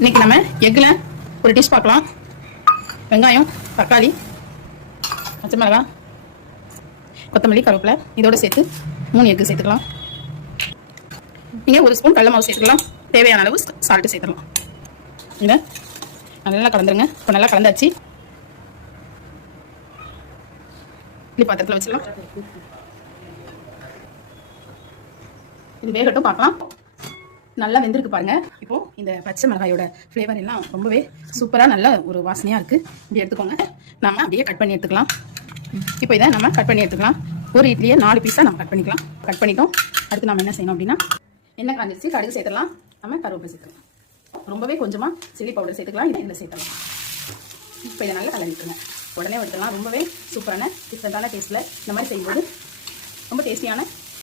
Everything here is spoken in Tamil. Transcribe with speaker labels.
Speaker 1: இன்னைக்கு நம்ம எக்கில் ஒரு டிஷ் பார்க்கலாம். வெங்காயம் தக்காளி பச்சை மிளகா கொத்தமல்லி கருவேப்பிலை இதோட சேர்த்து மூணு எக்கு சேர்த்துக்கலாம். நீங்கள் ஒரு ஸ்பூன் கடல மாவு சேர்த்துக்கலாம். தேவையான அளவு சால்ட்டு சேர்த்துக்கலாம். இந்த நல்லா கலந்துருங்க. இப்போ நல்லா கலந்தாச்சு. இட்லி பாத்திரத்தில் வச்சுக்கலாம் இது வேகட்டும் பார்க்கலாம். நல்லா வெந்திருக்கு பாருங்க. இப்போ இந்த பச்சை மிளகாயோட ஃப்ளேவர் எல்லாம் ரொம்பவே சூப்பராக நல்ல ஒரு வாசனையாக இருக்கு. இப்படி எடுத்துக்கோங்க. நம்ம அப்படியே கட் பண்ணி எடுத்துக்கலாம். இப்போ இதை நம்ம கட் பண்ணி எடுத்துக்கலாம். ஒரு இட்லியை நாலு பீஸாக நம்ம கட் பண்ணிக்கலாம். கட் பண்ணிட்டோம். அடுத்து நம்ம என்ன செய்யணும் அப்படின்னா என்ன காஞ்சிச்சு கடுகு சேர்த்துலாம் நம்ம கருவேப்பிலை சேர்த்துக்கலாம். ரொம்பவே கொஞ்சமாக சில்லி பவுடர் சேர்த்துக்கலாம். இதை இதில் சேர்த்துக்கலாம். இப்போ இதை நல்லா கலந்துட்டுருங்க உடனே எடுத்துக்கலாம். ரொம்பவே சூப்பரான டிஃப்ரெண்ட்டான டேஸ்ட்டில் இந்த மாதிரி செய்யும்போது ரொம்ப டேஸ்டியான